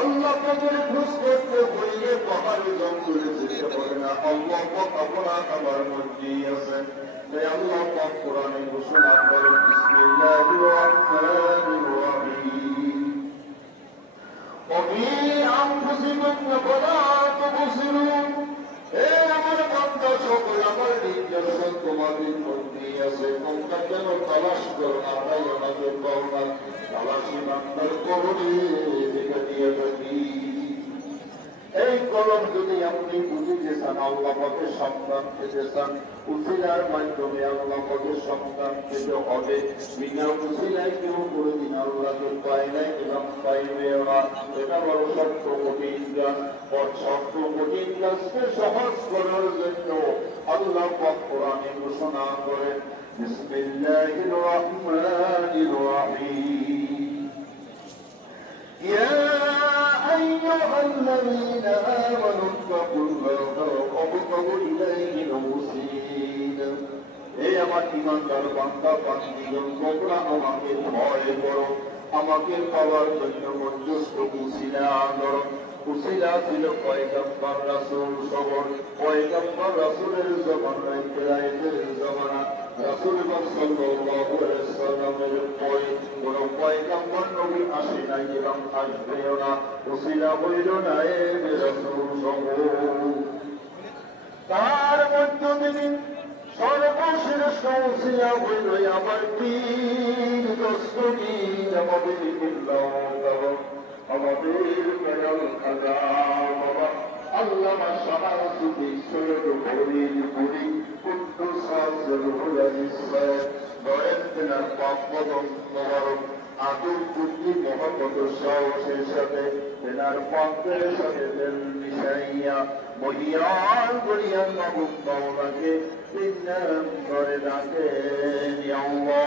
আল্লাহ পাকের খোঁজ করতে হইলে পাহাড়ে জঙ্গলে যেতে পারে না। আল্লাহ পাক আপনার আমার মধ্যেই আছেন। তাই আল্লাহ পাক কোরআনে ঘোষণা করেন, বিসমিল্লাহির রাহমানির রাহিম, ওয়াফি আনফুসিকুম ওয়ালা তুবসিরুন। হে আমার বান্দা সকল, আমার নিদর্শন তোমাদের মধ্যেই আছে, তোমরা কেন তালাশ করো না? তাই আমাকে পাও না। তালাশি বান্দার কবরে দেখা দিয়ে থাকি। এই কলম যদি আপনি বুঝিতে চান, আল্লাহ পাকের সন্তান পেতে চান, উসিলার মাধ্যমে আল্লাহ পাকের সন্তান পেতে হবে। বিনা উসিলায় কেউ কোনদিন আল্লাহকে পায় নাই এবং পাইবে না। এটা বড় শক্ত কঠিন কাজ। শক্ত কঠিন কাজকে সহজ করার জন্য আল্লাহ পাক কোরআনে ঘোষণা করেন, বিসমিল্লাহির রাহমানির রাহিম, ইয়া أيها الذين آمنوا اتقوا الله وابتغوا إليه الوسيلة। এই আমার ঈমানদার বান্দা বান্দীগণ, তোমরা আমাকে ভয় করো, আমাকে পাওয়ার জন্য মধ্যস্থ উসিলা করো। উসিলা ছিল পয়গম্বর রাসূল সবর। পয়গম্বর রাসূলের জমানায় ফেরাইতের জমানা, রাসূলুল্লাহ সাল্লাল্লাহু আলাইহি ওয়াসাল্লামের পরে কোন পয়গম্বর নবী আসে নাই এবং আসবেও না। উসিলা হইল নায়েবে রাসূল সবর। তার মধ্য থেকে সর্বশ্রেষ্ঠ উসিলা হইল আমার পীর দস্তগীর, আমাদের ইল্লাহ, আমাদের দয়াল খাজা বাবা আল্লামা শামসুদ্দিন সৈয়দ ফরিদ পুরী কুদ্দুস রুহুল আজিজ দয়াল পাক কদম মোবারক আদম কুদ্দি মোহাম্মদ সাহসের সাথে তেনার পাকের সাথে দিল মিশাইয়া মহিয়ান করিয়া মাহবুব মাওলাকে তিন নাম করে ডাকেন, ইয়া আল্লাহ।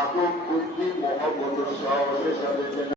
আদম বুদ্ধি মহব্বত সাহসের সাথে